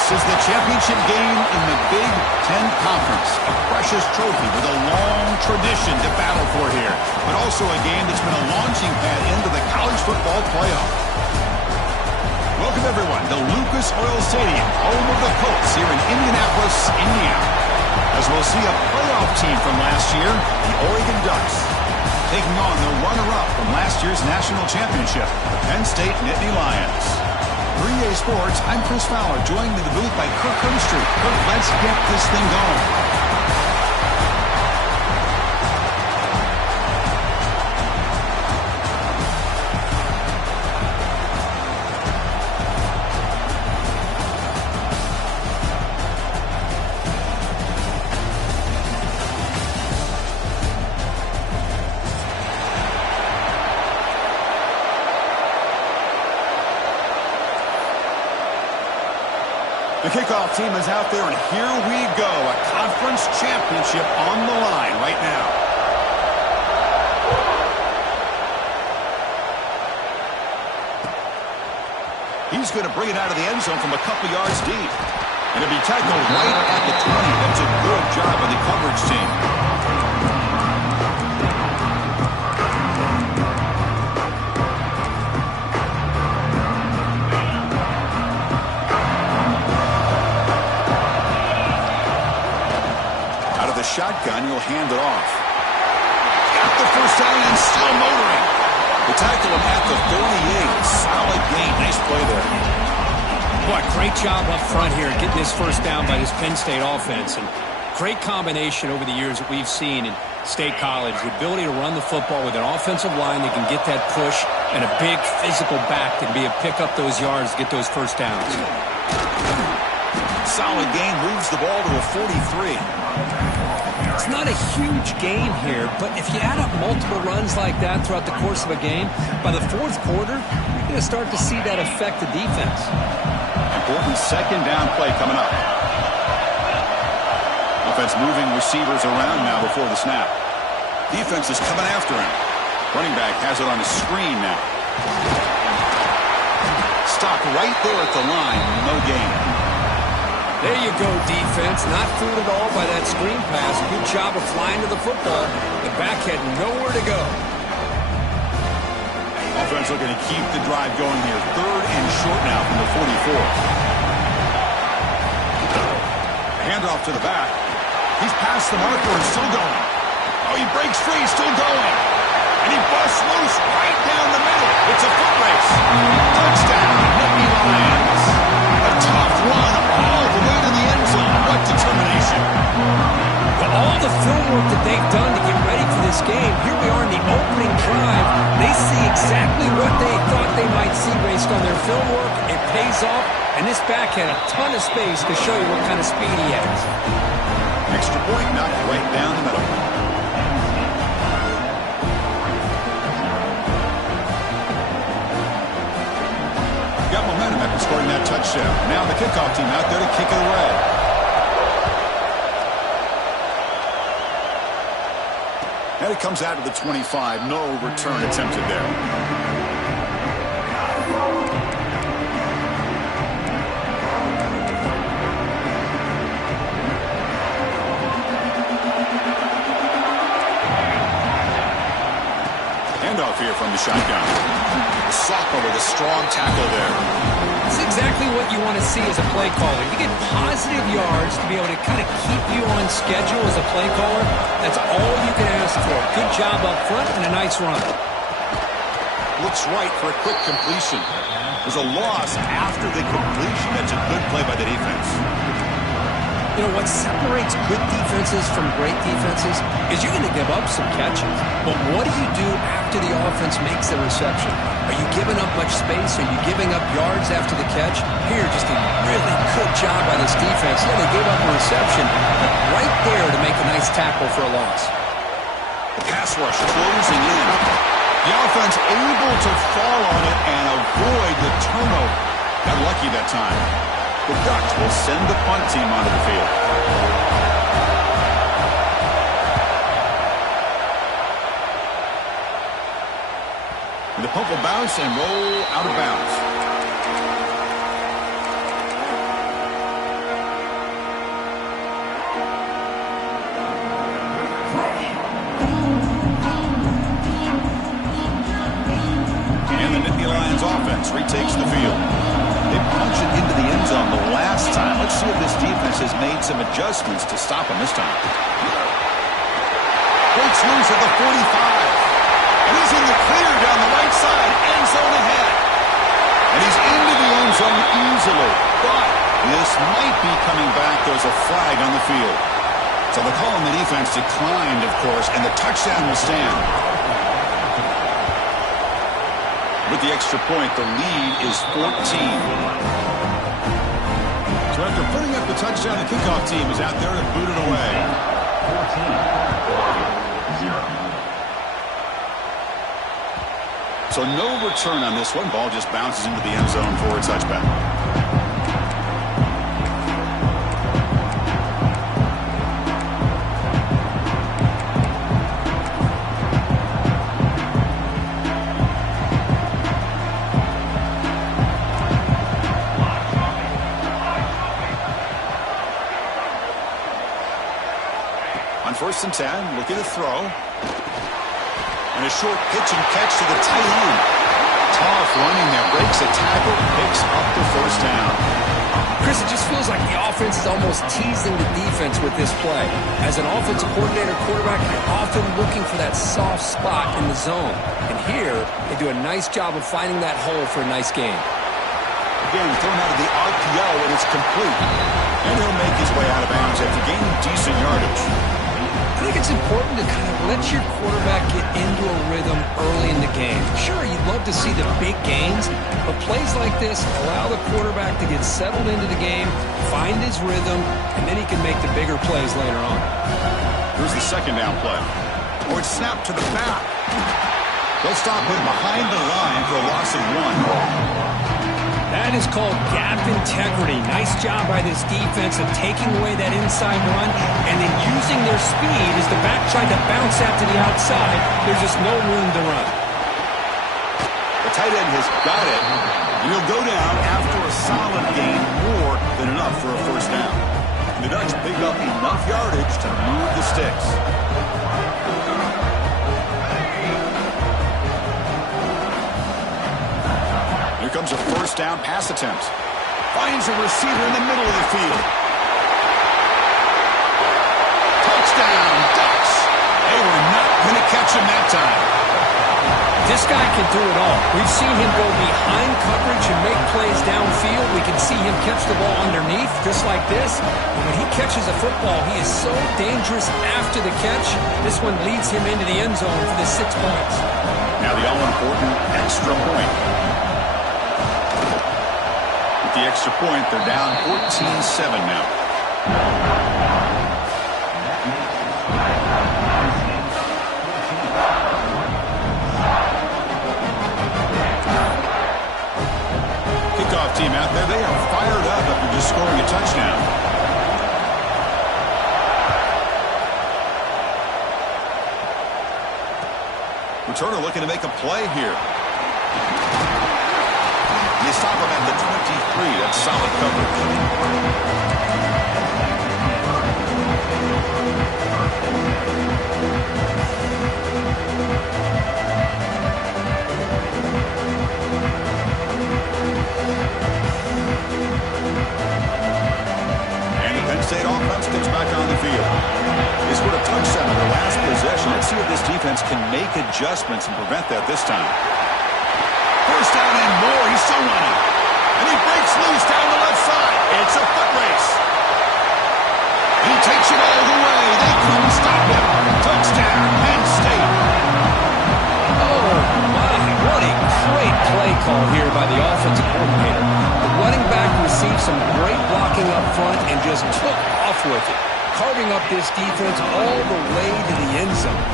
This is the championship game in the Big Ten Conference. A precious trophy with a long tradition to battle for here. But also a game that's been a launching pad into the college football playoff. Welcome, everyone, to Lucas Oil Stadium, home of the Colts here in Indianapolis, Indiana. As we'll see a playoff team from last year, the Oregon Ducks, taking on the runner-up from last year's national championship, the Penn State Nittany Lions. 3A Sports, I'm Chris Fowler, joined in the booth by Kirk Herbstreit. Kirk, let's get this thing going. The kickoff team is out there, and here we go. A conference championship on the line right now. He's going to bring it out of the end zone from a couple yards deep. And it'll be tackled right at the 20. That's a good job by the coverage team. Shotgun, he'll hand it off. Got the first down and still motoring. The tackle him at the 48. Solid gain. Nice play there. Boy, great job up front here getting this first down by this Penn State offense. And great combination over the years that we've seen in State College. The ability to run the football with an offensive line that can get that push and a big physical back that can be able to pick up those yards to get those first downs. Solid gain, moves the ball to a 43. It's not a huge gain here, but if you add up multiple runs like that throughout the course of a game, by the fourth quarter, you're going to start to see that affect the defense. Important second down play coming up. Offense moving receivers around now before the snap. Defense is coming after him. Running back has it on a screen now. Stop right there at the line. No gain. There you go, defense. Not fooled at all by that screen pass. Good job of flying to the football. The back had nowhere to go. Offense looking to keep the drive going here. 3rd and short now from the 44. Handoff to the back. He's past the marker and still going. Oh, he breaks free, still going. And he busts loose right down the middle. It's a foot race. Touchdown, Nittany Lions. A tough run all the way to the end zone. What determination. Well, all the film work that they've done to get ready for this game, here we are in the opening drive. They see exactly what they thought they might see based on their film work. It pays off, and this back had a ton of space to show you what kind of speed he has. Extra point knocked right down the middle. Got momentum after scoring that touchdown. Now the kickoff team out there to kick it away. And it comes out of the 25. No return attempted there. Handoff here from the shotgun. The sophomore with a strong tackle there. That's exactly what you want to see as a play caller. You get positive yards to be able to kind of keep you on schedule as a play caller. That's all you can ask for. Good job up front and a nice run. Looks right for a quick completion. There's a loss after the completion. That's a good play by the defense. You know, what separates good defenses from great defenses is you're going to give up some catches. But what do you do after the offense makes the reception? Are you giving up much space? Are you giving up yards after the catch? Here, just a really good job by this defense. Yeah, they gave up a reception, but right there to make a nice tackle for a loss. The pass rush closing in. The offense able to fall on it and avoid the turnover. Got lucky that time. The Ducks will send the punt team onto the field. And the punt will bounce and roll out of bounds. Falcons offense retakes the field. They punch it into the end zone the last time. Let's see if this defense has made some adjustments to stop him this time. Breaks loose at the 45. And he's in the clear down the right side. End zone ahead. And he's into the end zone easily. But this might be coming back. There's a flag on the field. So the call on the defense declined, of course, and the touchdown will stand. With the extra point, the lead is 14. So after putting up the touchdown, the kickoff team is out there to boot it away. 14-0. So no return on this one. Ball just bounces into the end zone for a touchback. On 1st and 10, looking to throw. And a short pitch and catch to the tight end. Tough running there. Breaks a tackle. Picks up the first down. Chris, it just feels like the offense is almost teasing the defense with this play. As an offensive coordinator, quarterback, you're often looking for that soft spot in the zone. And here, they do a nice job of finding that hole for a nice gain. Again, thrown out of the RPO, and it's complete. And he'll make his way out of bounds after gaining decent yardage. I think it's important to kind of let your quarterback get into a rhythm early in the game. Sure, you'd love to see the big gains, but plays like this allow the quarterback to get settled into the game, find his rhythm, and then he can make the bigger plays later on. Here's the second down play. Oh, it's snapped to the back. They'll stop him behind the line for a loss of 1. That is called gap integrity. Nice job by this defense of taking away that inside run and then using their speed as the back tried to bounce out to the outside. There's just no room to run. The tight end has got it. And he'll go down after a solid gain, more than enough for a first down. And the Ducks pick up enough yardage to move the sticks. Here comes a first down pass attempt. Finds a receiver in the middle of the field. Touchdown, Ducks. They were not going to catch him that time. This guy can do it all. We've seen him go behind coverage and make plays downfield. We can see him catch the ball underneath, just like this. And when he catches a football, he is so dangerous after the catch. This one leads him into the end zone for the 6 points. Now the all-important extra point. With the extra point, they're down 14-7 now. Kickoff team out there, they are fired up after just scoring a touchdown. Returner looking to make a play here. They stop him at the 23. That's solid coverage. And the Penn State offense comes back on the field. They scored a touchdown on their last possession. Let's see if this defense can make adjustments and prevent that this time. First down and more. He's still running. And he breaks loose down the left side. It's a foot race. And he takes it all the way. They couldn't stop him. Touchdown, Penn State. Oh, my. What a great play call here by the offensive coordinator. The running back received some great blocking up front and just took off with it, carving up this defense all the way to the end zone.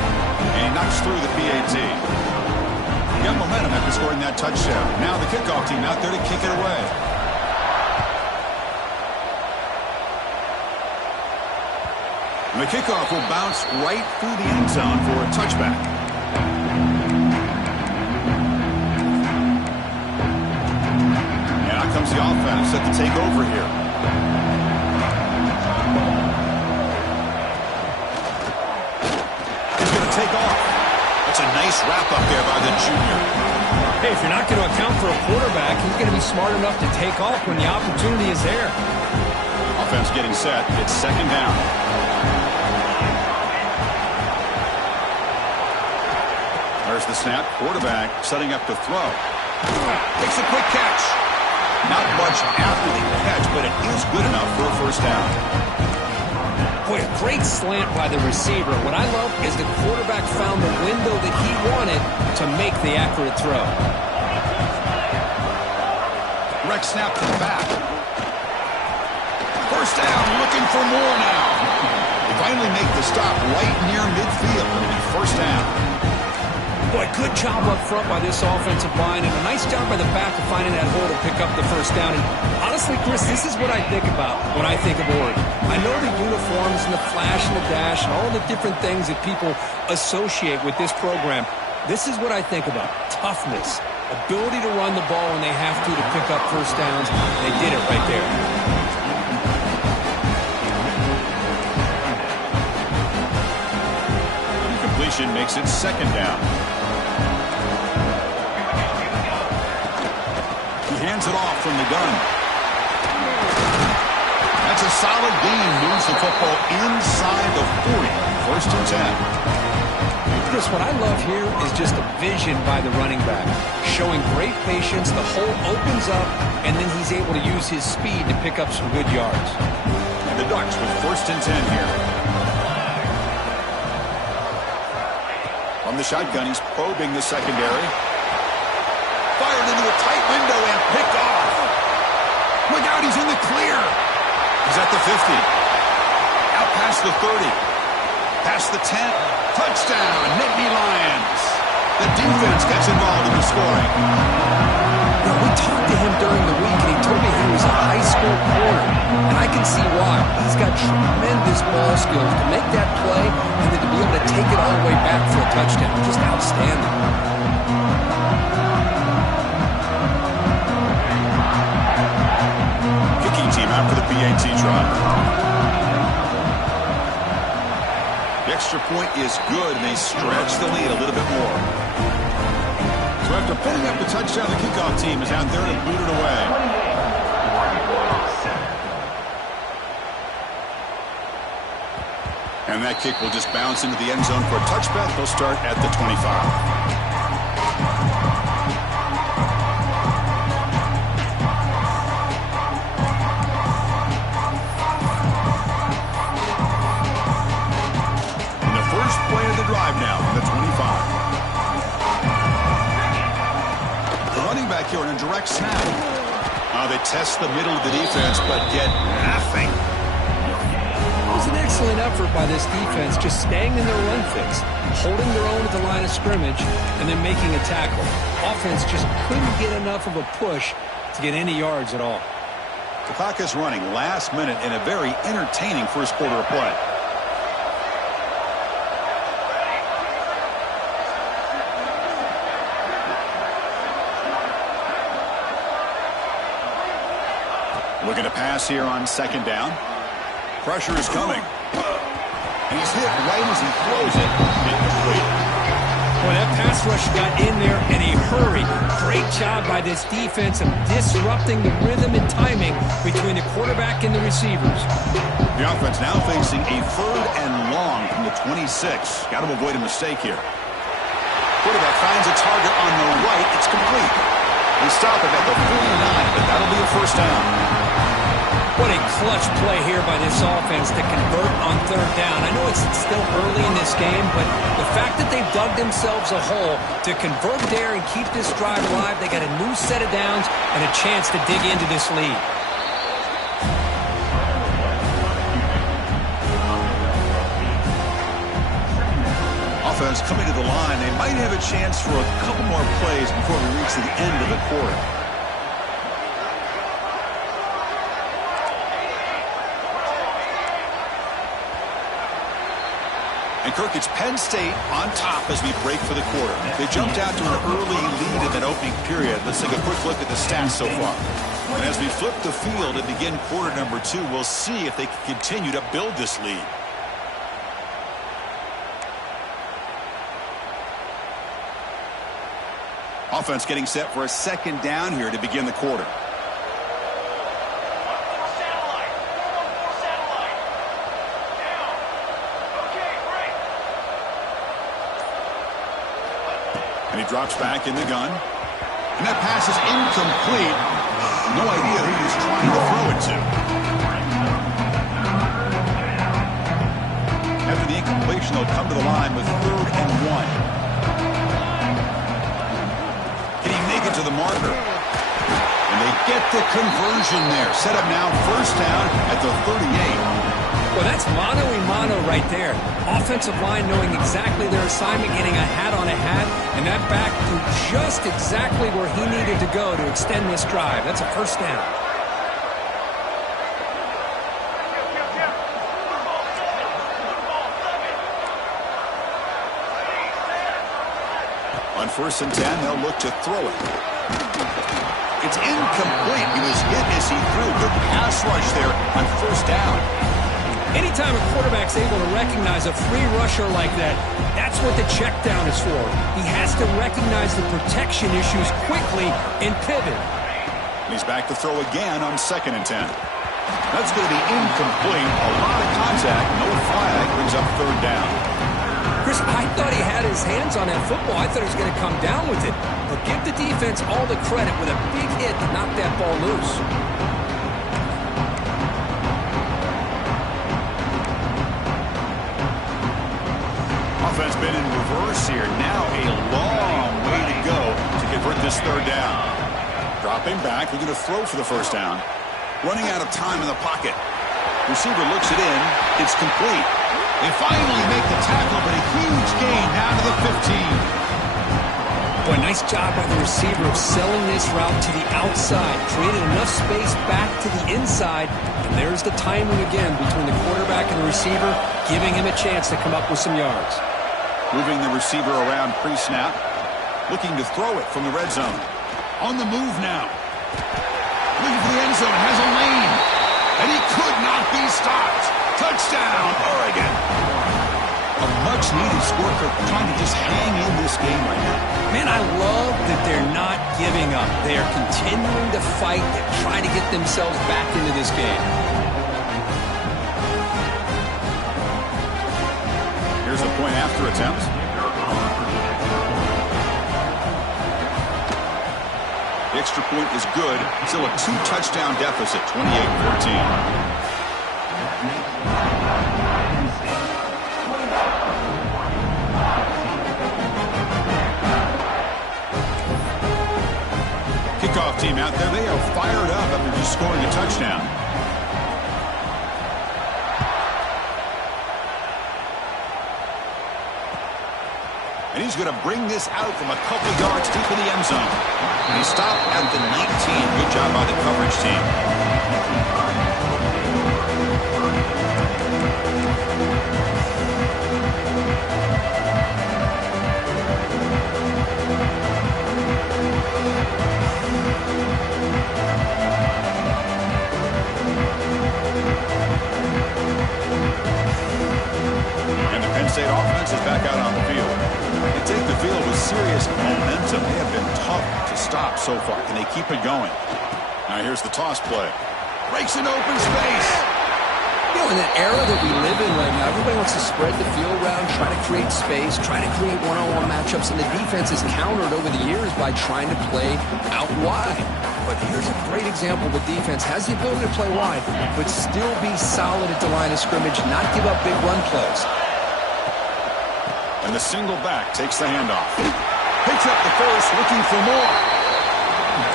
And he knocks through the PAT. Got momentum after scoring that touchdown. Now the kickoff team out there to kick it away. And the kickoff will bounce right through the end zone for a touchback. And out comes the offense set to take over here. He's going to take off. That's a nice wrap up there by the junior. Hey, if you're not going to account for a quarterback, he's going to be smart enough to take off when the opportunity is there. Offense getting set. It's second down. There's the snap. Quarterback setting up to throw. Takes a quick catch. Not much after the catch, but it is good enough for a first down. Boy, a great slant by the receiver. What I love is the quarterback found the window that he wanted to make the accurate throw. Direct snap to the back. First down, looking for more now. They finally make the stop right near midfield. It'll be first down. Boy, good job up front by this offensive line, and a nice job by the back of finding that hole to pick up the first down. And honestly, Chris, this is what I think about when I think of Oregon. I know the uniforms and the flash and the dash and all the different things that people associate with this program. This is what I think about. Toughness, ability to run the ball when they have to pick up first downs. They did it right there. Completion makes it second down. He hands it off from the gun. That's a solid gain. Moves the football inside the 40. First and 10. Chris, what I love here is just a vision by the running back. Showing great patience. The hole opens up, and then he's able to use his speed to pick up some good yards. And the Ducks with first and 10 here. On the shotgun, he's probing the secondary. Fired into a tight window and picked off. Look out, he's in the clear. He's at the 50. Out past the 30. Past the 10. Touchdown, Nittany Lions. The defense gets involved in the scoring. You know, we talked to him during the week, and he told me he was a high school corner. And I can see why. He's got tremendous ball skills to make that play and then to be able to take it all the way back for a touchdown. Just outstanding. Kicking team out for the PAT try. The extra point is good, and they stretch the lead a little bit more. So after putting up the touchdown, the kickoff team is out there to boot it away. And that kick will just bounce into the end zone for a touchback. They'll start at the 25. Here in a direct snap. They test the middle of the defense, but get nothing. It was an excellent effort by this defense, just staying in their run fix, holding their own at the line of scrimmage, and then making a tackle. Offense just couldn't get enough of a push to get any yards at all. The clock is running last minute in a very entertaining first quarter of play. Looking to pass here on second down. Pressure is coming. And he's hit right as he throws it. Incomplete. Boy, that pass rush got in there in a hurry. Great job by this defense of disrupting the rhythm and timing between the quarterback and the receivers. The offense now facing a third and long from the 26. Got to avoid a mistake here. Quarterback finds a target on the right. It's complete. They stop it at the 49, but that'll be a first down. What a clutch play here by this offense to convert on third down. I know it's still early in this game, but the fact that they've dug themselves a hole to convert there and keep this drive alive, they got a new set of downs and a chance to dig into this lead. Offense coming to the line. They might have a chance for a couple more plays before we reach the end of the quarter. And Kirk, it's Penn State on top as we break for the quarter. They jumped out to an early lead in that opening period. Let's take a quick look at the stats so far. And as we flip the field and begin quarter number 2, we'll see if they can continue to build this lead. Offense getting set for a second down here to begin the quarter. And he drops back in the gun. And that pass is incomplete. No idea who he's trying to throw it to. After the incompletion, they'll come to the line with 3rd and 1. Can he make it to the marker? And they get the conversion there. Set up now, 1st down at the 38. Well, that's mano-a-mano right there. Offensive line knowing exactly their assignment, getting a hat on a hat, and that back to just exactly where he needed to go to extend this drive. That's a 1st down. On 1st and 10, they'll look to throw it. It's incomplete. He was hit as he threw. Good pass rush there on 1st down. Anytime a quarterback's able to recognize a free rusher like that, that's what the check down is for. He has to recognize the protection issues quickly and pivot. He's back to throw again on 2nd and 10. That's going to be incomplete. A lot of contact. No flag. Brings up 3rd down. Chris, I thought he had his hands on that football. I thought he was going to come down with it. But give the defense all the credit with a big hit to knock that ball loose. Offense been in reverse here. Now a long way to go to convert this 3rd down. Dropping back. They're going to throw for the 1st down. Running out of time in the pocket. Receiver looks it in. It's complete. They finally make the tackle, but a huge gain down to the 15. Boy, nice job by the receiver of selling this route to the outside. Created enough space back to the inside. And there's the timing again between the quarterback and the receiver, giving him a chance to come up with some yards. Moving the receiver around pre-snap. Looking to throw it from the red zone. On the move now. Looking for the end zone. Has a lane. And he could not be stopped. Touchdown, Oregon. A much-needed score for trying to just hang in this game right now. Man, I love that they're not giving up. They are continuing to fight and try to get themselves back into this game. Here's a point after attempt. The extra point is good. Still a 2-touchdown deficit, 28-14. Kickoff team out there. They are fired up after just scoring a touchdown. And he's going to bring this out from a couple yards deep in the end zone. And he stopped at the 19. Good job by the coverage team. And the Penn State offense is back out on the field. They take the field with serious momentum. They have been tough to stop so far. Can they keep it going? Now here's the toss play. Breaks an open space. You know, in that era that we live in right now, everybody wants to spread the field around, try to create space, try to create one-on-one matchups, and the defense has countered over the years by trying to play out wide. But here's a great example. The defense has the ability to play wide, but still be solid at the line of scrimmage, not give up big run plays. And the single back takes the handoff. Picks up the first, looking for more.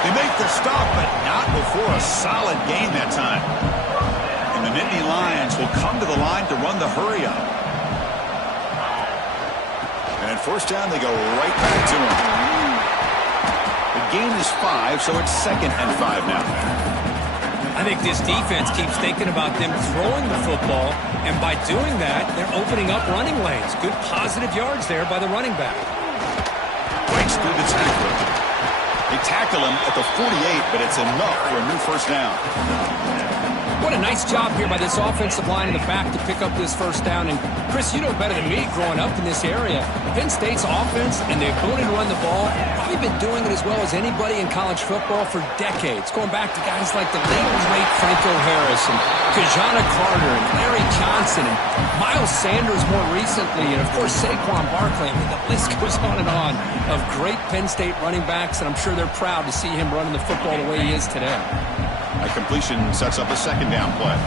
They make the stop, but not before a solid gain that time. And the Nittany Lions will come to the line to run the hurry up. And at 1st down, they go right back to him. The gain is 5, so it's 2nd and 5 now. I think this defense keeps thinking about them throwing the football, and by doing that, they're opening up running lanes. Good positive yards there by the running back. Breaks through the tackle. They tackle him at the 48, but it's enough for a new 1st down. What a nice job here by this offensive line in the back to pick up this 1st down. And, Chris, you know better than me growing up in this area, Penn State's offense and the ability to run the ball probably been doing it as well as anybody in college football for decades, going back to guys like the late and great Franco Harris and Kajana Carter and Larry Johnson and Miles Sanders more recently, and, of course, Saquon Barkley. I mean, the list goes on and on of great Penn State running backs, and I'm sure they're proud to see him running the football the way he is today. A completion sets up a second down play.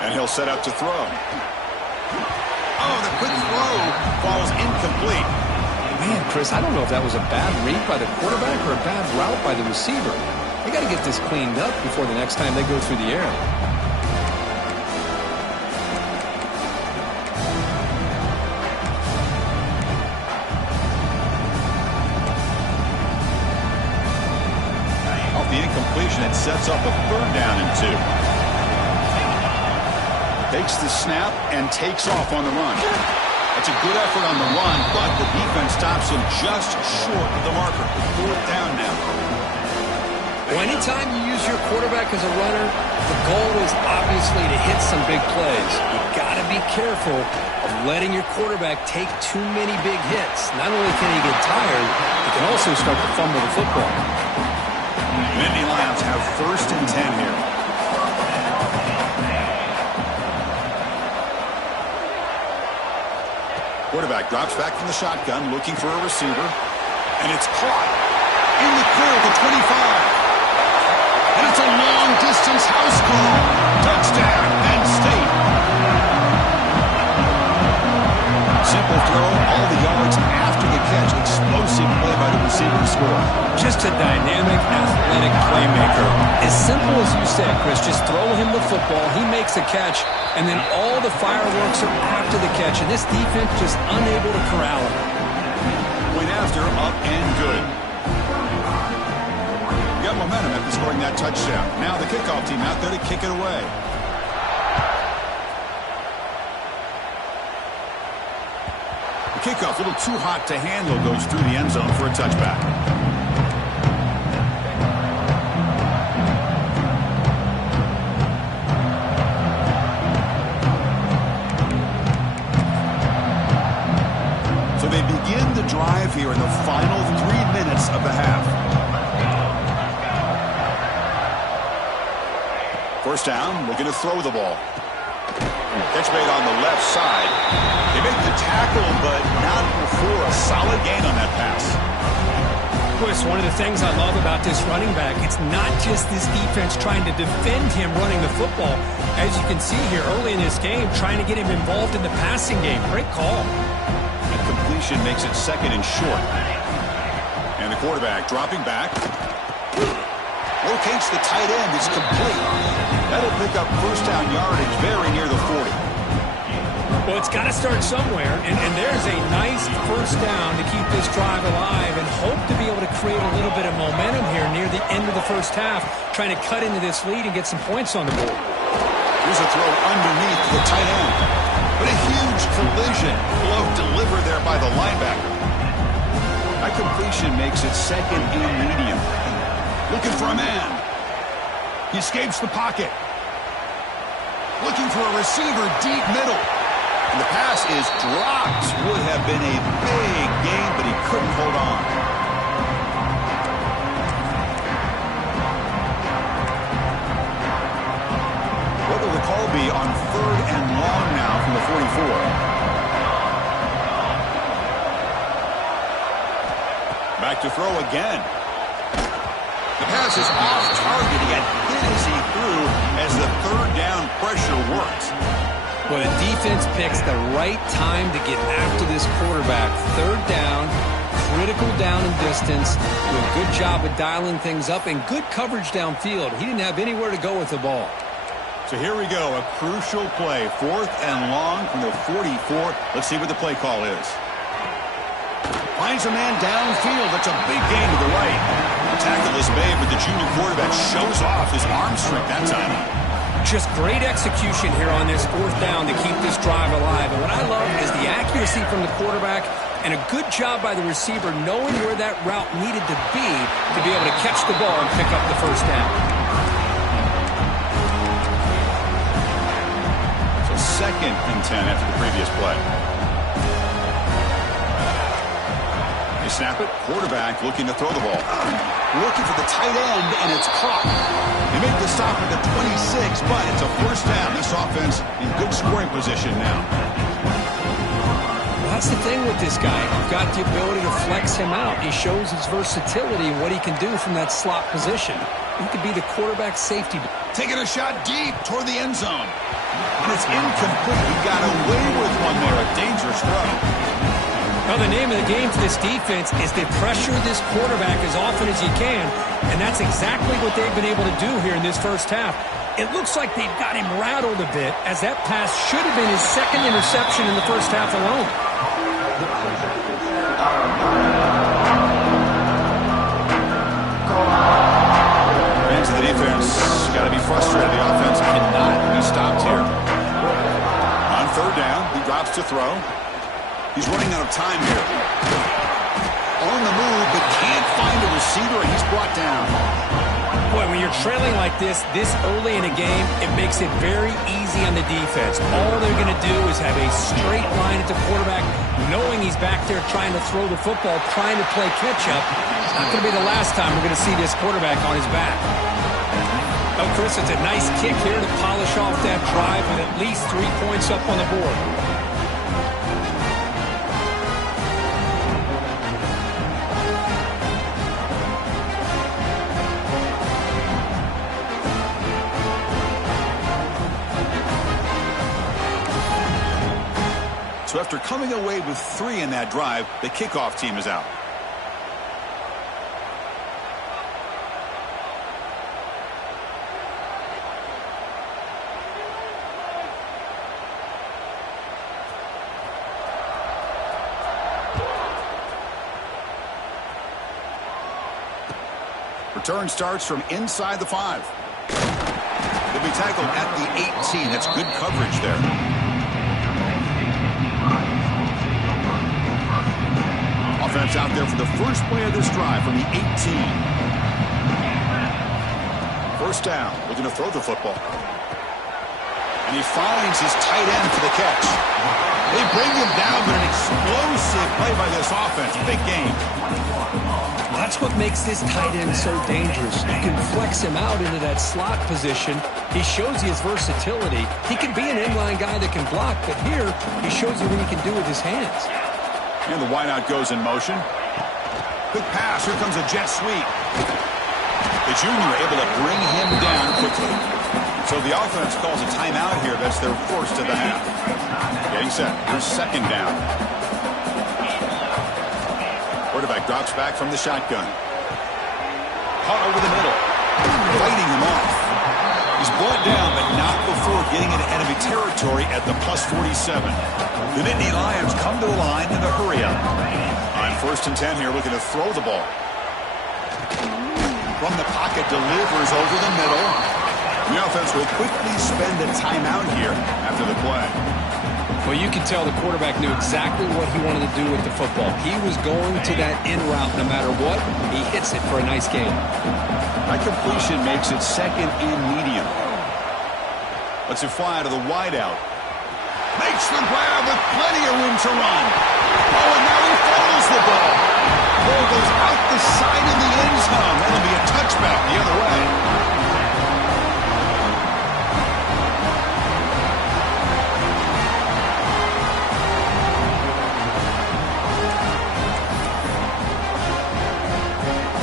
And he'll set up to throw. Oh, the quick throw falls incomplete. Man, Chris, I don't know if that was a bad read by the quarterback or a bad route by the receiver. They got to get this cleaned up before the next time they go through the air. Off the incompletion, it sets up a third down and 2. Takes the snap and takes off on the run. That's a good effort on the run, but the defense stops him just short of the marker. Fourth down now. Well, anytime you use your quarterback as a runner, the goal is obviously to hit some big plays. You've got to be careful of letting your quarterback take too many big hits. Not only can he get tired, he can also start to fumble the football. Nittany Lions have 1st and 10 here. Quarterback drops back from the shotgun, looking for a receiver. And it's caught. In the clear at the 25. And it's a long-distance house call. Touchdown, Penn State. Simple throw, all the yards after the catch. Explosive play by the receiver score. Just a dynamic, athletic playmaker. As simple as you said, Chris, just throw him the football. He makes a catch, and then all the fireworks are after the catch. And this defense just unable to corral him. Point after, up and good. You got momentum after scoring that touchdown. Now the kickoff team out there to kick it away. The kickoff, a little too hot to handle, goes through the end zone for a touchback. So they begin the drive here in the final 3 minutes of the half. First down, looking to throw the ball. Catch made on the left side. They make the tackle, but not before a solid gain on that pass. Chris, one of the things I love about this running back, it's not just this defense trying to defend him running the football. As you can see here early in this game, trying to get him involved in the passing game. Great call. That completion makes it second and short. And the quarterback dropping back. Locates the tight end. It's complete. That'll pick up first down yardage very near the 40. Well, it's got to start somewhere, and there's a nice first down to keep this drive alive and hope to be able to create a little bit of momentum here near the end of the first half, trying to cut into this lead and get some points on the board. Here's a throw underneath the tight end. But a huge collision blow delivered there by the linebacker. That completion makes it second and medium. Looking for a man. He escapes the pocket. Looking for a receiver deep middle. And the pass is dropped. Would have been a big gain, but he couldn't hold on. What will the call be on 3rd and long now from the 44? Back to throw again. The pass is off target. He got hit as he threw as the 3rd down pressure worked. Well, the defense picks the right time to get after this quarterback. 3rd down, critical down and distance. Do a good job of dialing things up and good coverage downfield. He didn't have anywhere to go with the ball. So here we go, a crucial play. 4th and long from the 44. Let's see what the play call is. Finds a man downfield. That's a big gain to the right. The tackle is made, but the junior quarterback shows off his arm strength that time. Just great execution here on this 4th down to keep this drive alive. And what I love is the accuracy from the quarterback and a good job by the receiver knowing where that route needed to be able to catch the ball and pick up the first down. So 2nd and 10 after the previous play. snap it. Quarterback looking to throw the ball. Looking for the tight end, and it's caught. They make the stop at the 26, but it's a first down. This offense in good scoring position now. That's the thing with this guy. You've got the ability to flex him out. He shows his versatility and what he can do from that slot position. He could be the quarterback safety. Taking a shot deep toward the end zone. And it's incomplete. He got away with one there. A dangerous throw. Well, the name of the game for this defense is to pressure this quarterback as often as you can, and that's exactly what they've been able to do here in this first half. It looks like they've got him rattled a bit, as that pass should have been his second interception in the first half alone. Fans of the defense got to be frustrated. The offense cannot be stopped here. On third down, he drops to throw. He's running out of time here. On the move, but can't find a receiver, and he's brought down. Boy, when you're trailing like this early in a game, it makes it very easy on the defense. All they're going to do is have a straight line at the quarterback, knowing he's back there trying to throw the football, trying to play catch-up. It's not going to be the last time we're going to see this quarterback on his back. Oh, Chris, it's a nice kick here to polish off that drive with at least 3 points up on the board. So after coming away with 3 in that drive, the kickoff team is out. Return starts from inside the 5. They'll be tackled at the 18. That's good coverage there. Offense out there for the first play of this drive from the 18. First down, looking to throw the football. And he finds his tight end for the catch. They bring him down, but an explosive play by this offense. Big game. That's what makes this tight end so dangerous. You can flex him out into that slot position. He shows you his versatility. He can be an inline guy that can block, but here he shows you what he can do with his hands. And the wideout goes in motion. Quick pass. Here comes a jet sweep. The junior able to bring him down quickly. So the offense calls a timeout here. That's their first of the half. Getting set. Here's second down. Quarterback drops back from the shotgun. Caught over the middle. Fighting him off. He's brought down, but not before getting into enemy territory at the plus 47. The Nittany Lions come to the line in a hurry up. On first and 10 here, looking to throw the ball. From the pocket, delivers over the middle. The offense will quickly spend a timeout here after the play. Well, you can tell the quarterback knew exactly what he wanted to do with the football. He was going to that in route no matter what. He hits it for a nice gain. That completion makes it second and medium. Lets it fly to the wideout. Makes the grab with plenty of room to run. Oh, and now he follows the ball. Ball goes out the side of the end zone. That'll be a touchback the other way.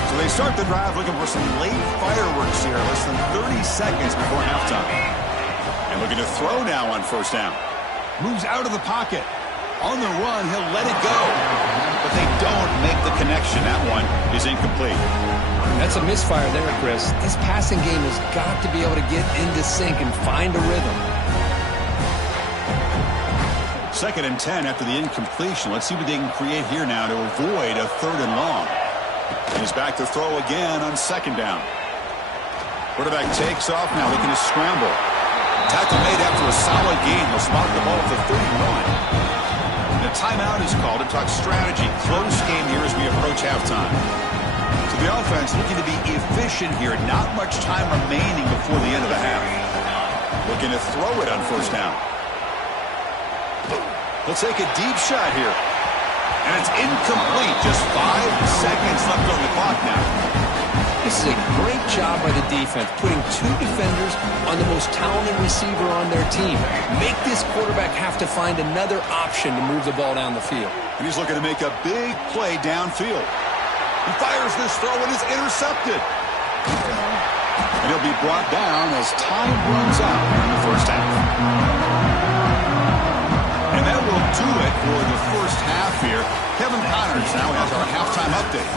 So they start the drive looking for some late fireworks here. Less than 30 seconds before halftime. And looking to throw now on first down. Moves out of the pocket. On the run, he'll let it go. But they don't make the connection. That one is incomplete. That's a misfire there, Chris. This passing game has got to be able to get into sync and find a rhythm. Second and 10 after the incompletion. Let's see what they can create here now to avoid a third and long. And he's back to throw again on second down. Quarterback takes off now, looking to scramble. Tackle made after a solid gain. They'll spot the ball at the 31. And a timeout is called to talk strategy. Close game here as we approach halftime. So the offense looking to be efficient here. Not much time remaining before the end of the half. Looking to throw it on first down. He'll take a deep shot here. And it's incomplete. Just 5 seconds left on the clock now. This is a great job by the defense, putting 2 defenders on the most talented receiver on their team. Make this quarterback have to find another option to move the ball down the field. And he's looking to make a big play downfield. He fires this throw and is intercepted. And he'll be brought down as time runs out in the first half. And that will do it for the first half here. Kevin Connors now has our halftime update.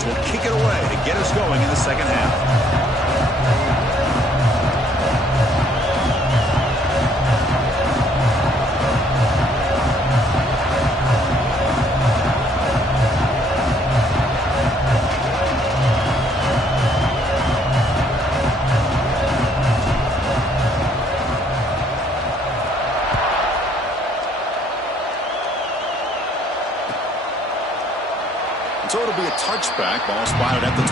Will kick it away to get us going in the second half. So it'll be a touchback. Ball spotted at the 25.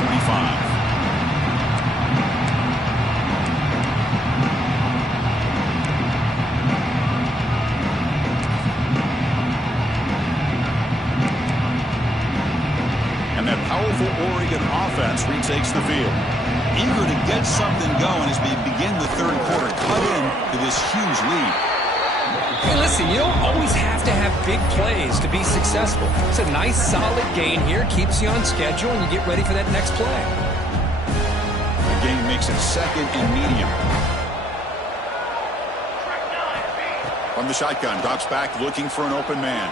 And that powerful Oregon offense retakes the field. Eager to get something going as we begin the third quarter. Cut in to this huge lead. Hey, listen, you don't always have to have big plays to be successful. It's a nice, solid gain here. Keeps you on schedule, and you get ready for that next play. The game makes it second and medium. From the shotgun, drops back looking for an open man.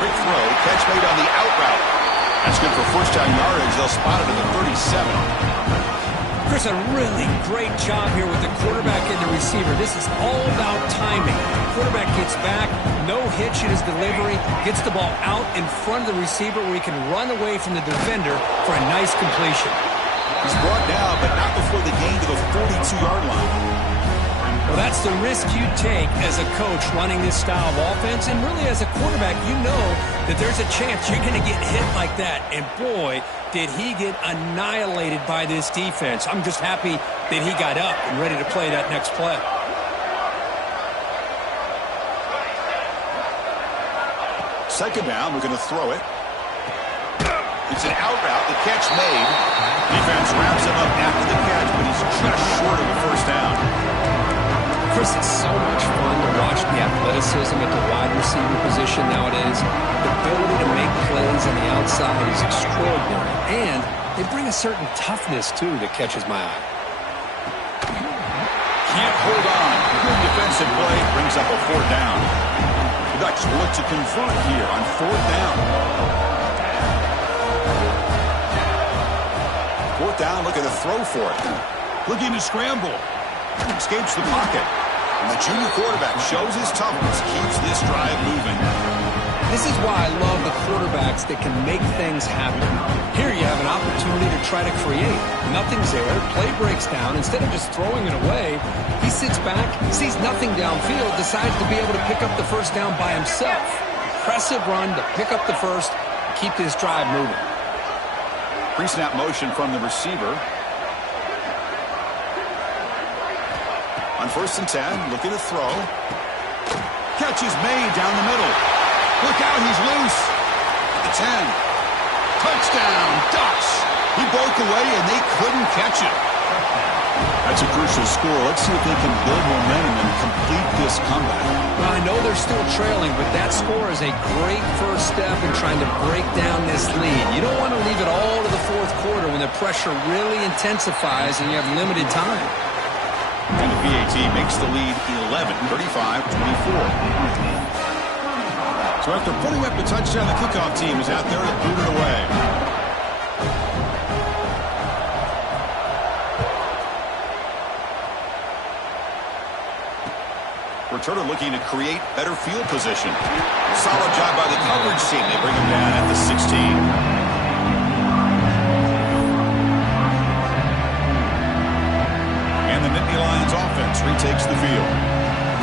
Quick throw, catch made on the out route. That's good for first down yardage. They'll spot it at the 37. Chris, a really great job here with the quarterback and the receiver. This is all about timing. Quarterback gets back, no hitch in his delivery, gets the ball out in front of the receiver where he can run away from the defender for a nice completion. He's brought down, but not before the gain to the 42-yard line. Well, that's the risk you take as a coach running this style of offense. And really, as a quarterback, you know that there's a chance you're going to get hit like that. And boy, did he get annihilated by this defense. I'm just happy that he got up and ready to play that next play. Second down, we're going to throw it. It's an out route, the catch made. Defense wraps him up after the catch, but he's just short of the first down. Chris, it's so much fun to watch the athleticism at the wide receiver position nowadays. The ability to make plays on the outside is extraordinary. And they bring a certain toughness, too, that catches my eye. Can't hold on. Good defensive play brings up a fourth down. The Ducks will look to convert here on fourth down. Fourth down, looking to throw for it. Looking to scramble. Escapes the pocket. And the junior quarterback shows his toughness, keeps this drive moving. This is why I love the quarterbacks that can make things happen. Here you have an opportunity to try to create. Nothing's there. Play breaks down. Instead of just throwing it away, he sits back, sees nothing downfield, decides to be able to pick up the first down by himself. Impressive run to pick up the first, keep this drive moving. Pre-snap motion from the receiver. On first and 10, looking to throw. Catch is made down the middle. Look out, he's loose. At the 10. Touchdown, Ducks. He broke away and they couldn't catch it. That's a crucial score. Let's see if they can build momentum and complete this comeback. Well, I know they're still trailing, but that score is a great first step in trying to break down this lead. You don't want to leave it all to the fourth quarter when the pressure really intensifies and you have limited time. And the PAT makes the lead 11, 35-24. So after putting up the touchdown, the kickoff team is out there to boot it away. Returner looking to create better field position. Solid job by the coverage team. They bring him down at the 16. retakes the field.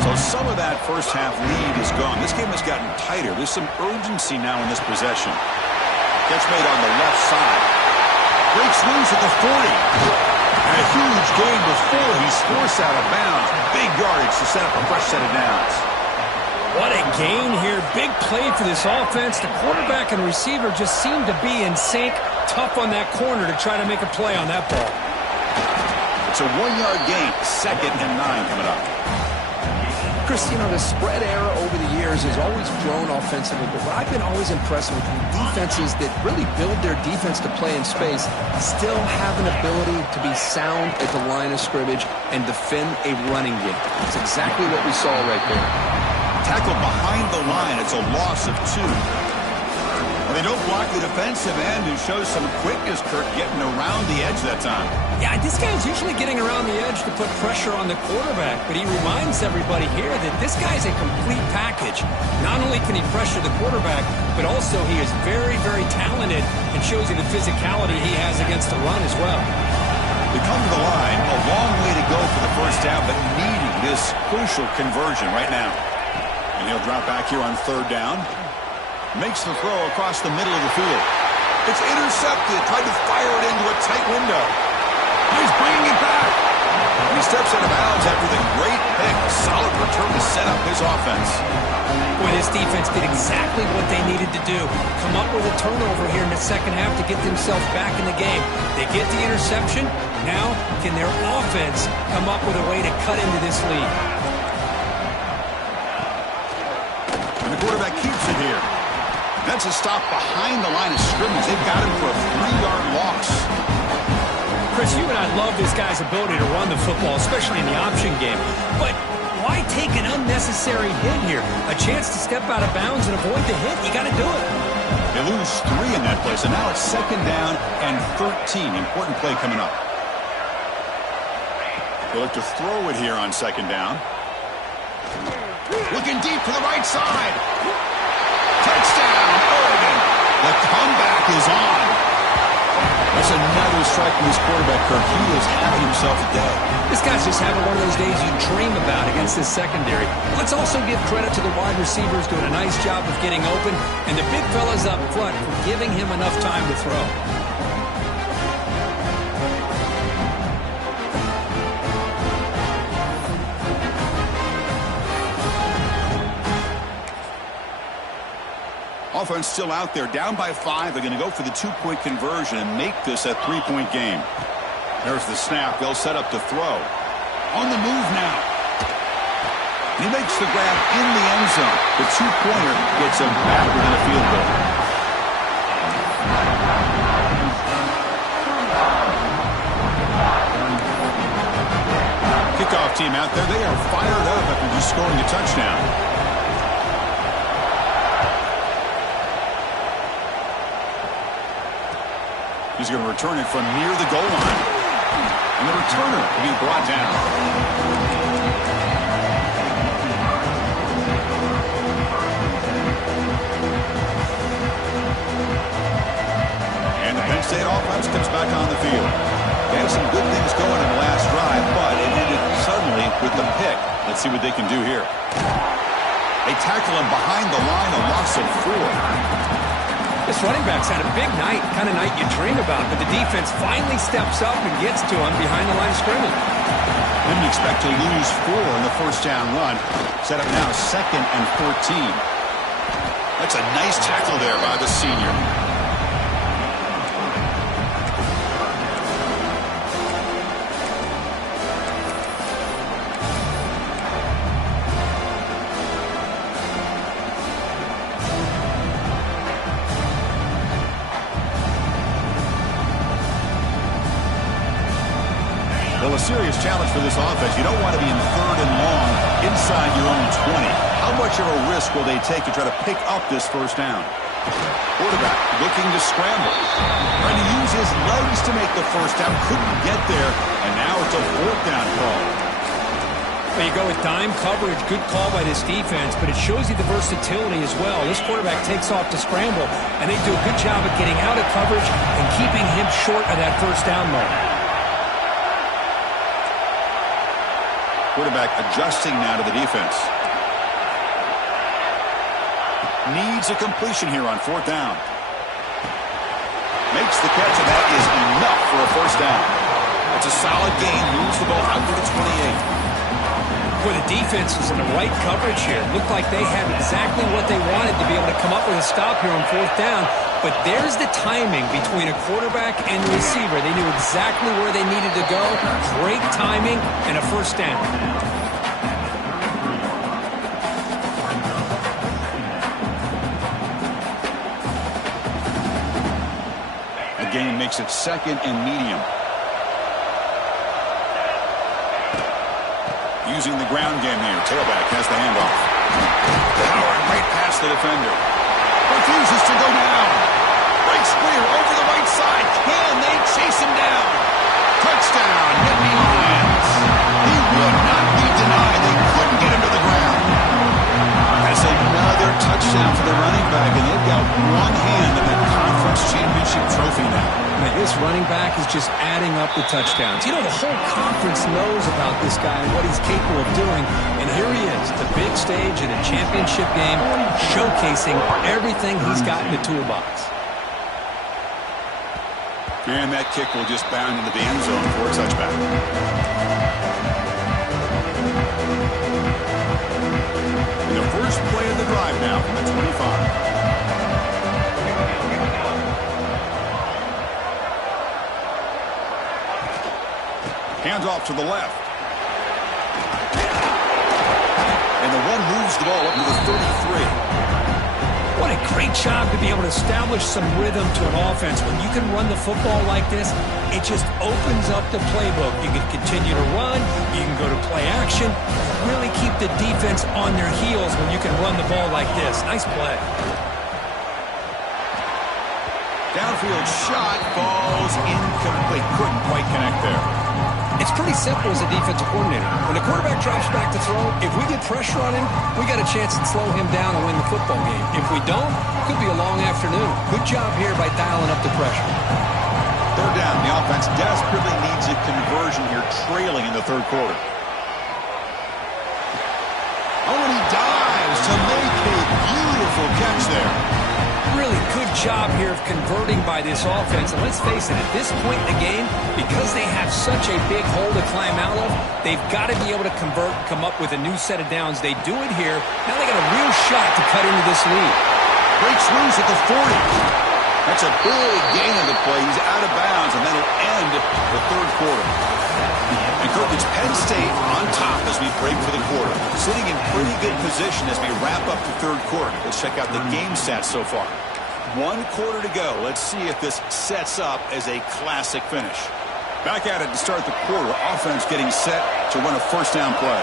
So some of that first half lead is gone. This game has gotten tighter. There's some urgency now in this possession. Catch made on the left side. Breaks loose at the 40. And a huge gain before he's forced out of bounds. Big yardage to set up a fresh set of downs. What a gain here. Big play for this offense. The quarterback and receiver just seem to be in sync. Tough on that corner to try to make a play on that ball. It's a 1-yard gain. 2nd and 9 coming up. Chris, you know, the spread era over the years has always grown offensively, but I've been always impressed with defenses that really build their defense to play in space, still have an ability to be sound at the line of scrimmage and defend a running game. That's exactly what we saw right there. Tackled behind the line. It's a loss of 2. Well, they don't block the defensive end, who shows some quickness, Kirk, getting around the edge that time. Yeah, this guy's usually getting around the edge to put pressure on the quarterback, but he reminds everybody here that this guy's a complete package. Not only can he pressure the quarterback, but also he is very, very talented and shows you the physicality he has against the run as well. They come to the line, a long way to go for the first down, but needing this crucial conversion right now. And he'll drop back here on 3rd down. Makes the throw across the middle of the field. It's intercepted. Tried to fire it into a tight window. He's bringing it back. And he steps out of bounds after the great pick. A solid return to set up his offense. Boy, this defense did exactly what they needed to do. Come up with a turnover here in the second half to get themselves back in the game. They get the interception. Now, can their offense come up with a way to cut into this lead? And the quarterback keeps it here. That's a stop behind the line of scrimmage. They've got him for a 3-yard loss. Chris, you and I love this guy's ability to run the football, especially in the option game. But why take an unnecessary hit here? A chance to step out of bounds and avoid the hit? You got to do it. They lose 3 in that play, so now it's 2nd down and 13. Important play coming up. They'll look to throw it here on 2nd down. Looking deep to the right side. Touchdown, Oregon. The comeback is on. That's another strike from his quarterback, Kirk. He is having himself a day. This guy's just having one of those days you dream about against this secondary. Let's also give credit to the wide receivers doing a nice job of getting open, and the big fellas up front for giving him enough time to throw. Offense still out there, down by 5. They're going to go for the 2-point conversion and make this a 3-point game. There's the snap. They'll set up to throw. On the move now. He makes the grab in the end zone. The 2-pointer gets him back within a field goal. Kickoff team out there. They are fired up after just scoring a touchdown. He's going to return it from near the goal line. And the returner will be brought down. And the Penn State offense comes back on the field. They had some good things going in the last drive, but it ended suddenly with the pick. Let's see what they can do here. They tackle him behind the line, a loss of 4. This running back's had a big night, kind of night you dream about, but the defense finally steps up and gets to him behind the line of scrimmage. Didn't expect to lose 4 in the first down run. Set up now 2nd and 14. That's a nice tackle there by the senior. Well, a serious challenge for this offense. You don't want to be in 3rd and long inside your own 20. How much of a risk will they take to try to pick up this first down? Quarterback looking to scramble. Trying to use his legs to make the first down. Couldn't get there. And now it's a 4th down call. Well, you go with dime coverage. Good call by this defense, but it shows you the versatility as well. This quarterback takes off to scramble, and they do a good job of getting out of coverage and keeping him short of that first down mark. Quarterback adjusting now to the defense. Needs a completion here on 4th down. Makes the catch, and that is enough for a first down. It's a solid gain. Moves the ball out to the 28. Boy, the defense was in the right coverage here. Looked like they had exactly what they wanted to be able to come up with a stop here on 4th down. But there's the timing between a quarterback and the receiver. They knew exactly where they needed to go. Great timing and a first down. Gain makes it 2nd and medium. Using the ground game here. Tailback has the handoff. Powering right past the defender. Refuses to go down. Breaks clear over the right side. Can they chase him down? Touchdown, Nittany Lions. He would not be denied. They couldn't get him to the ground. That's another touchdown for the running back, and they've got one hand in the conference championship trophy now. Man, this running back is just adding up the touchdowns. You know, the whole conference knows about this guy and what he's capable of doing, and here he is, the big stage in a championship game, showcasing everything he's got in the toolbox. And that kick will just bound into the end zone for a touchback. And the first play of the drive now from the 25. Hands off to the left. And the one moves the ball up to the 33. What a great job to be able to establish some rhythm to an offense. When you can run the football like this, it just opens up the playbook. You can continue to run. You can go to play action. Really keep the defense on their heels when you can run the ball like this. Nice play. Downfield shot falls incomplete. Couldn't quite connect there. It's pretty simple as a defensive coordinator. When the quarterback drops back to throw, if we get pressure on him, we got a chance to slow him down and win the football game. If we don't, it could be a long afternoon. Good job here by dialing up the pressure. 3rd down. The offense desperately needs a conversion here, trailing in the 3rd quarter. Oh, and he dives to make a beautiful catch there. Really good job here of converting by this offense. And let's face it, at this point in the game, because they have such a big hole to climb out of, they've got to be able to convert, come up with a new set of downs. They do it here. Now they got a real shot to cut into this lead. Breaks loose at the 40. That's a big gain of the play. He's out of bounds, and that'll end the 3rd quarter. And Kirk, it's Penn State on top as we break for the quarter. Sitting in pretty good position as we wrap up the 3rd quarter. Let's check out the game stats so far. 1 quarter to go. Let's see if this sets up as a classic finish. Back at it to start the quarter. Offense getting set to run a first down play.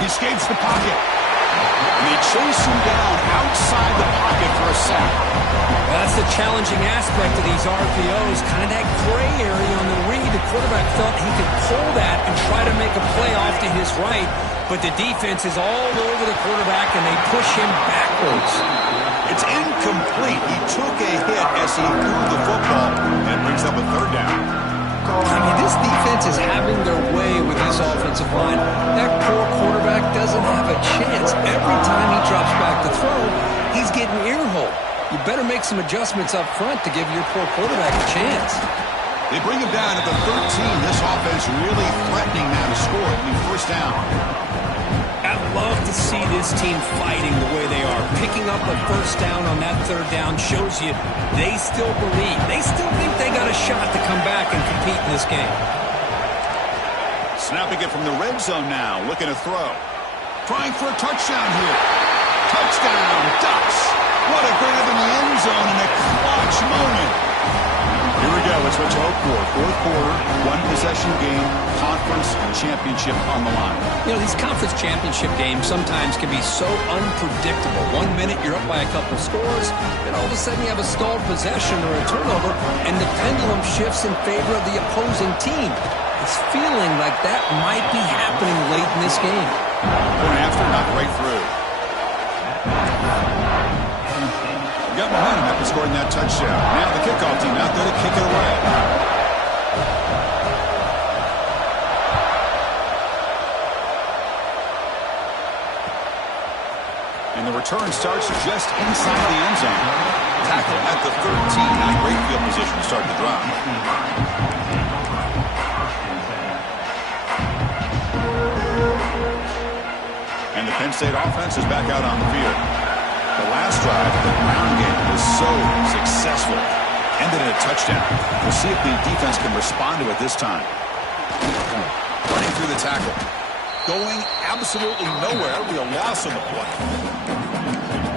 He escapes the pocket. And they chase him down outside the pocket for a sack. Well, that's the challenging aspect of these RPOs. Kind of that gray area on the read. The quarterback felt he could pull that and try to make a play off to his right. But the defense is all over the quarterback, and they push him backwards. It's incomplete. He took a hit as he threw the football, and it brings up a 3rd down. I mean, this defense is having their way with this offensive line. That poor quarterback doesn't have a chance. Every time he drops back to throw, he's getting ear-hole. You better make some adjustments up front to give your poor quarterback a chance. They bring him down at the 13. This offense really threatening now to score. It'll be first down. I love to see this team fighting the way they are. Picking up a first down on that 3rd down shows you they still believe. They still think they got a shot to come back and compete in this game. Snapping it from the red zone now. Looking to throw. Trying for a touchdown here. Touchdown, Ducks. What a great in the end zone in a clutch moment. Here we go. It's what you hope for. 4th quarter, 1-possession game, conference championship on the line. You know, these conference championship games sometimes can be so unpredictable. 1 minute you're up by a couple scores, then all of a sudden you have a stalled possession or a turnover, and the pendulum shifts in favor of the opposing team. It's feeling like that might be happening late in this game. Going after, not right through. Got momentum after scoring that touchdown. Now the kickoff team out there to kick it away. the return starts just inside the end zone. Tackle at the 13. Not a great field position to start the drive. And the Penn State offense is back out on the field. The last drive, the ground game, was so successful. Ended in a touchdown. We'll see if the defense can respond to it this time. Running through the tackle. Going absolutely nowhere. It'll be a loss of the play.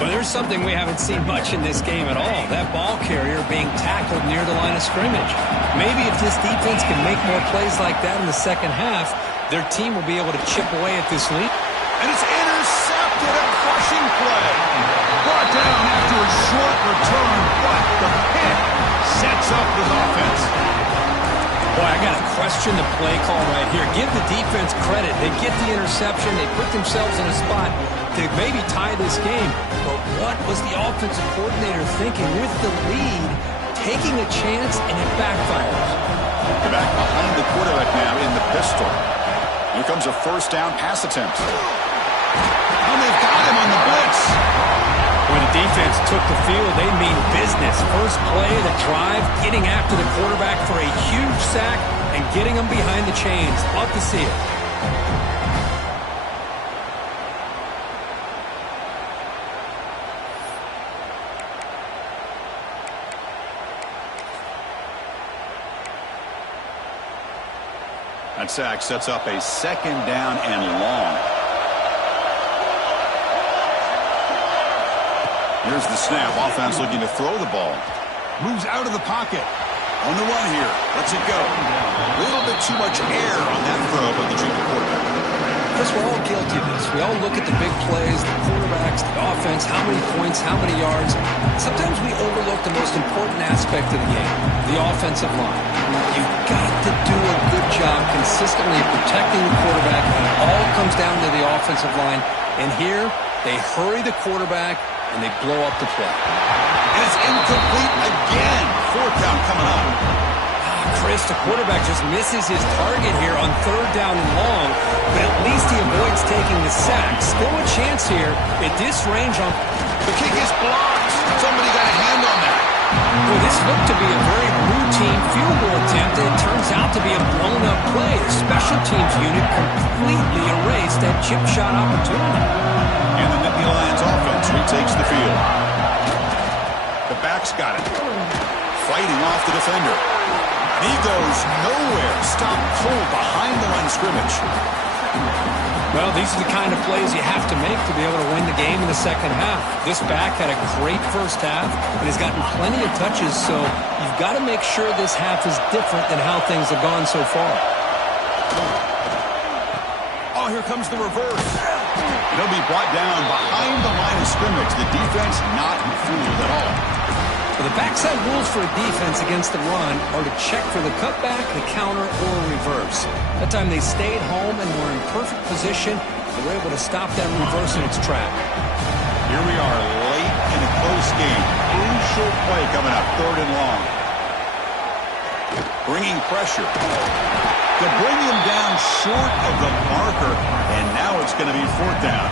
Well, there's something we haven't seen much in this game at all. That ball carrier being tackled near the line of scrimmage. Maybe if this defense can make more plays like that in the second half, their team will be able to chip away at this lead. And it's intercepted. A crushing play. Brought down after a short return, but the pick sets up his offense. Boy, I got to question the play call right here. Give the defense credit. They get the interception. They put themselves in a spot to maybe tie this game. But what was the offensive coordinator thinking with the lead, taking a chance, and it backfires? They're back behind the quarterback now in the pistol. Here comes a first down pass attempt. And they've got him on the blitz. When the defense took the field, they mean business. First play of the drive, getting after the quarterback for a huge sack and getting him behind the chains. Love to see it. That sack sets up a second down and long. Here's the snap. Offense looking to throw the ball. Moves out of the pocket. On the run here. Lets it go. A little bit too much air on that throw by the junior quarterback. Chris, we're all guilty of this. We all look at the big plays, the quarterbacks, the offense, how many points, how many yards. Sometimes we overlook the most important aspect of the game, the offensive line. You've got to do a good job consistently protecting the quarterback, and it all comes down to the offensive line. And here, they hurry the quarterback, and they blow up the play. And it's incomplete again. Fourth down coming up. Chris, the quarterback just misses his target here on third down and long, but at least he avoids taking the sack. Still a chance here at this range on... The kick is blocked. Somebody got a hand on that. Well, this looked to be a very routine field goal attempt, and it turns out to be a blown-up play. The special teams unit completely erased that chip shot opportunity. And the Nittany Lions offense retakes the field. The back's got it. Fighting off the defender. And he goes nowhere. Stop cold behind the line of scrimmage. Well, these are the kind of plays you have to make to be able to win the game in the second half. This back had a great first half and has gotten plenty of touches, so you've got to make sure this half is different than how things have gone so far. Oh, here comes the reverse. They'll be brought down behind the line of scrimmage. The defense not fooled at all. Well, the backside rules for a defense against the run are to check for the cutback, the counter, or reverse. That time they stayed home and were in perfect position. They were able to stop that reverse in its track. Here we are late in a close game. Crucial play coming up, third and long. Bringing pressure. To bring him down short of the marker, and now it's going to be fourth down.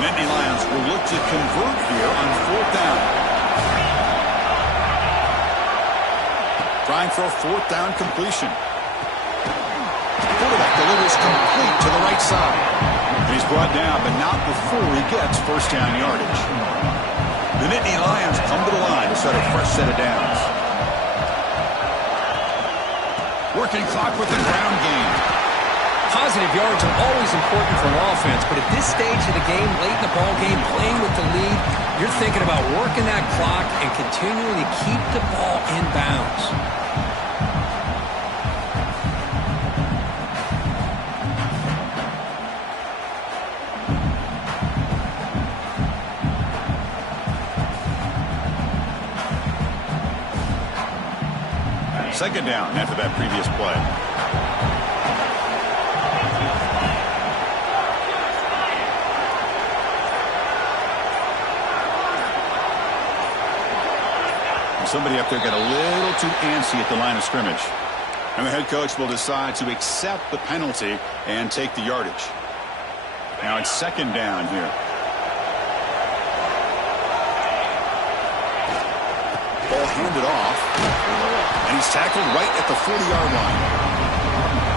Nittany Lions will look to convert here on fourth down. Trying for a fourth down completion. Quarterback delivers complete to the right side. And he's brought down, but not before he gets first down yardage. The Nittany Lions come to the line to start a fresh set of downs. Working clock with the ground game. Positive yards are always important for an offense, but at this stage of the game, late in the ball game, playing with the lead, you're thinking about working that clock and continuing to keep the ball in bounds. Second down after that previous play. Somebody up there got a little too antsy at the line of scrimmage. And the head coach will decide to accept the penalty and take the yardage. Now it's second down here. Ball handed off. And he's tackled right at the 40-yard line.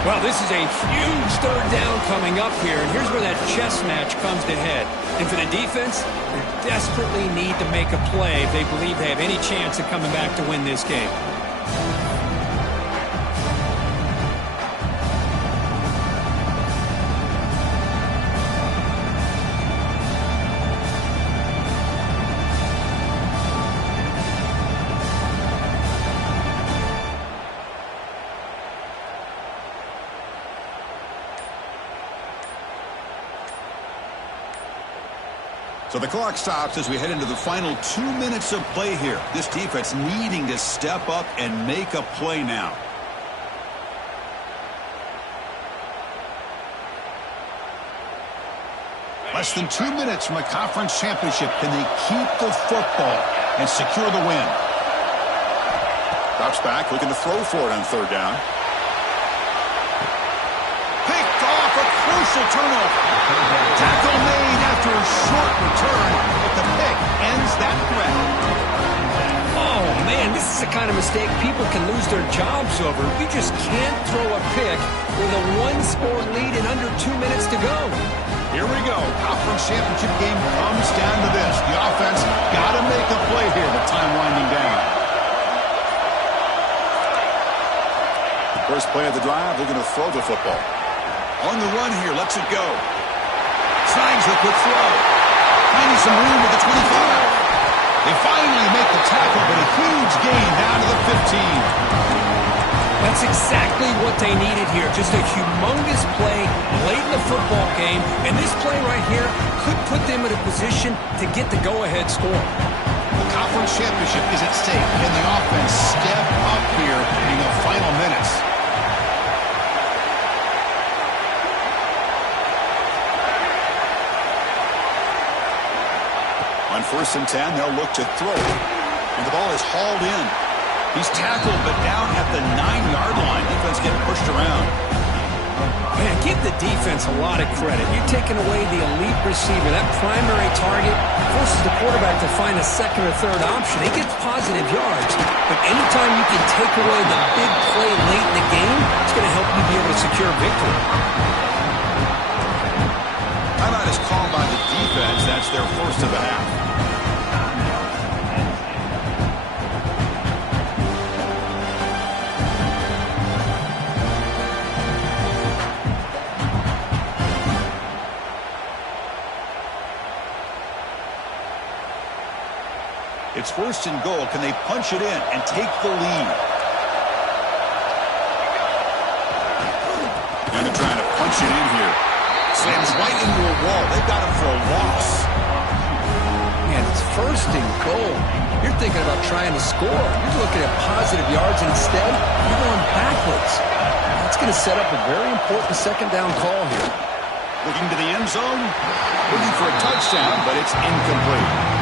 Well, this is a huge third down coming up here, and here's where that chess match comes to head. And for the defense, they desperately need to make a play if they believe they have any chance of coming back to win this game. So the clock stops as we head into the final 2 minutes of play here. This defense needing to step up and make a play now. Less than 2 minutes from a conference championship. Can they keep the football and secure the win? Drops back, looking to throw for it on third down. Picked off, a crucial turnover. Tackle made after a short return, but the pick ends that threat. Oh, man, this is the kind of mistake people can lose their jobs over. You just can't throw a pick with a one-score lead in under 2 minutes to go. Here we go. Conference championship game comes down to this. The offense got to make a play here with time winding down. First play of the drive, they're going to throw the football. On the run here, lets it go. Snags the quick throw. Finding some room at the 25. They finally make the tackle, but a huge gain down to the 15. That's exactly what they needed here. Just a humongous play late in the football game. And this play right here could put them in a position to get the go-ahead score. The conference championship is at stake. Can the offense step up here in the final minutes? On 1st and 10, they'll look to throw it. And the ball is hauled in. He's tackled, but down at the 9-yard line. Defense getting pushed around. Man, give the defense a lot of credit. You're taking away the elite receiver. That primary target forces the quarterback to find a second or third option. He gets positive yards, but anytime you can take away the big play late in the game, it's going to help you be able to secure victory. Timeout is called by the defense. That's their first of the half. It's 1st and goal. Can they punch it in and take the lead? And they're trying to punch it in here. Slams right into a wall. They've got him for a loss. Man, it's 1st and goal. You're thinking about trying to score. You're looking at positive yards, and instead, you're going backwards. That's going to set up a very important second down call here. Looking to the end zone. Looking for a touchdown, but it's incomplete.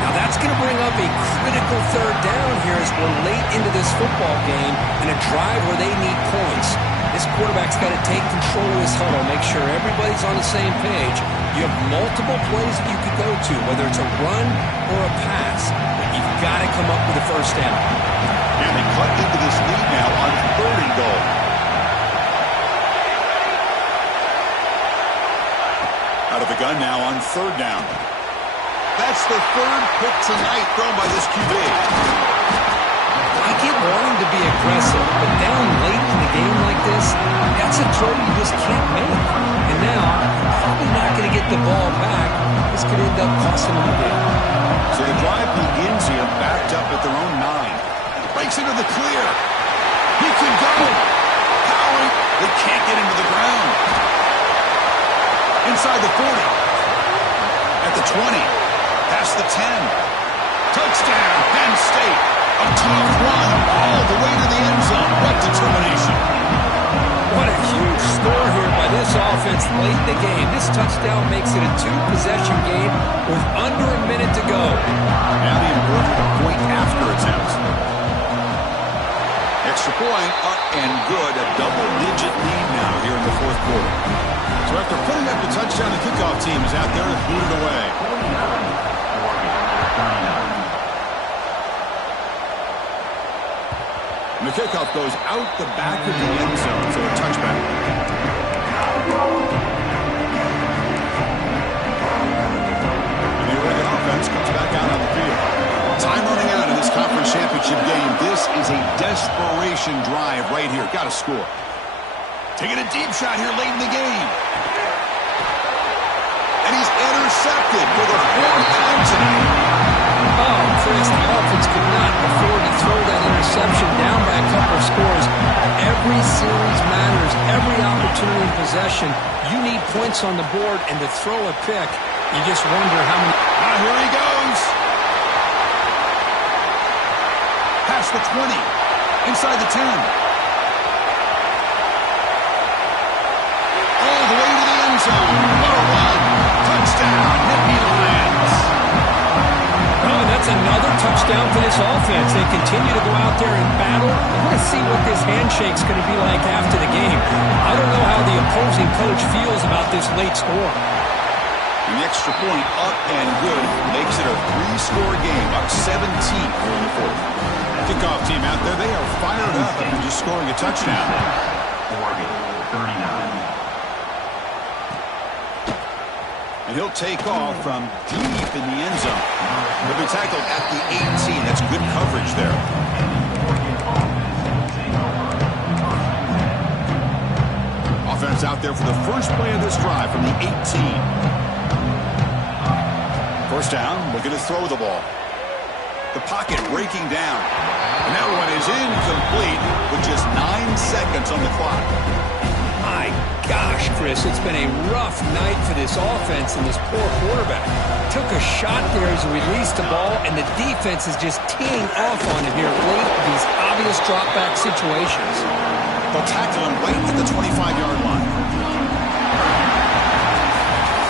Now that's going to bring up a critical third down here as we're late into this football game in a drive where they need points. This quarterback's got to take control of his huddle, make sure everybody's on the same page. You have multiple plays that you could go to, whether it's a run or a pass, but you've got to come up with a first down. And they cut into this lead now on 3rd and goal. Out of the gun now on 3rd down. That's the 3rd pick tonight thrown by this QB. I get wanting to be aggressive, but down late in the game like this, that's a throw you just can't make. And now, probably not going to get the ball back. This could end up costing them the game. So the drive begins here, backed up at their own 9. Breaks into the clear. He can go. Powering. They can't get him to the ground. Inside the 40. At the 20. Past the 10. Touchdown, Penn State. A tough run all the way to the end zone. What determination. What a huge score here by this offense late in the game. This touchdown makes it a 2-possession game with under a minute to go. Now the important point after attempt. Extra point, up and good. A double-digit lead now here in the 4th quarter. So after putting up the touchdown, the kickoff team is out there to boot it away. And the kickoff goes out the back of the end zone, so a touchback. And the Oregon offense comes back out on the field. Time running out in this conference championship game. This is a desperation drive right here. Got to score. Taking a deep shot here late in the game. And he's intercepted for the fourth time tonight. Oh, Chris, the offense could not afford to throw that interception down by a couple of scores. Every series matters. Every opportunity in possession. You need points on the board, and to throw a pick, you just wonder how many... Now here he goes. Past the 20. Inside the 10. All the way to the end zone. What a run. Touchdown. Nittany Lions. Oh, and that's another touchdown for this offense. They continue to go out there and battle. I want to see what this handshake's going to be like after the game. I don't know how the opposing coach feels about this late score. The extra point up and good makes it a 3-score game, up 17 here in the fourth. Kickoff team out there, they are fired up after just scoring a touchdown. Oregon, 39. And he'll take off from deep in the end zone. He'll be tackled at the 18. That's good coverage there. Offense out there for the first play of this drive from the 18. First down, looking to throw the ball. The pocket breaking down. And that one is incomplete with just 9 seconds on the clock. My gosh, Chris, it's been a rough night for this offense and this poor quarterback. Took a shot there as he released the ball, and the defense is just teeing off on it here late, these obvious drop-back situations. They'll tackle him right at the 25-yard line.